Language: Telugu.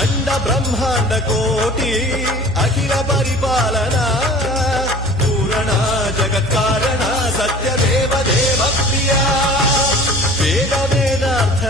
అండ బ్రహ్మాండ కోటి అఖిల పరిపాలన పూరణ జగత్కారణ సత్యదేవ దేవ ప్రియ వేద వేదార్థ